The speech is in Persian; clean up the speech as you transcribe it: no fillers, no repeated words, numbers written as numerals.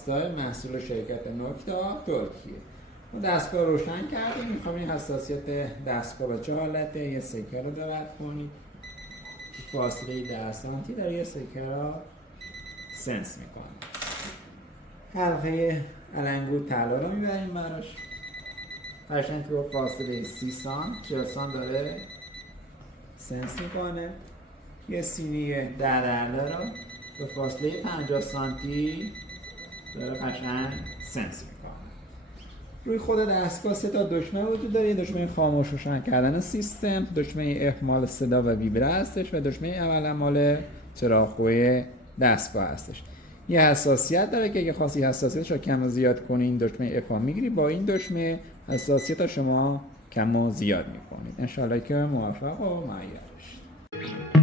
راستای محصول شرکت نکتا ترکیه. ما دستگاه روشن کردیم. میخوام این حساسیت دستگاه با چه حالته. یه سکه رو رد کنید، فاصله 10 سانتی داره یه سکه رو سنس میکنه. حلقه علنگو طلا رو میبریم براش، قشنگ تو فاصله 30 سانت 40 سانت داره سنس میکنه. یه سینی 10 رو به فاصله 50 سانتی داره قشنگ سنس میکنه. روی خود دستگاه 3 تا دکمه وجود داره. یه دکمه خاموش روشن کردن سیستم، دکمه F مال صدا و ویبره هستش و دکمه اول مال چراغ‌قوه دستگاه هستش. یه حساسیت داره که اگه خواستی حساسیتش رو کم و زیاد کنی این دکمه F میگیری، با این دکمه حساسیت شما کم و زیاد میکنید. انشالله که موفق و معیار باشید.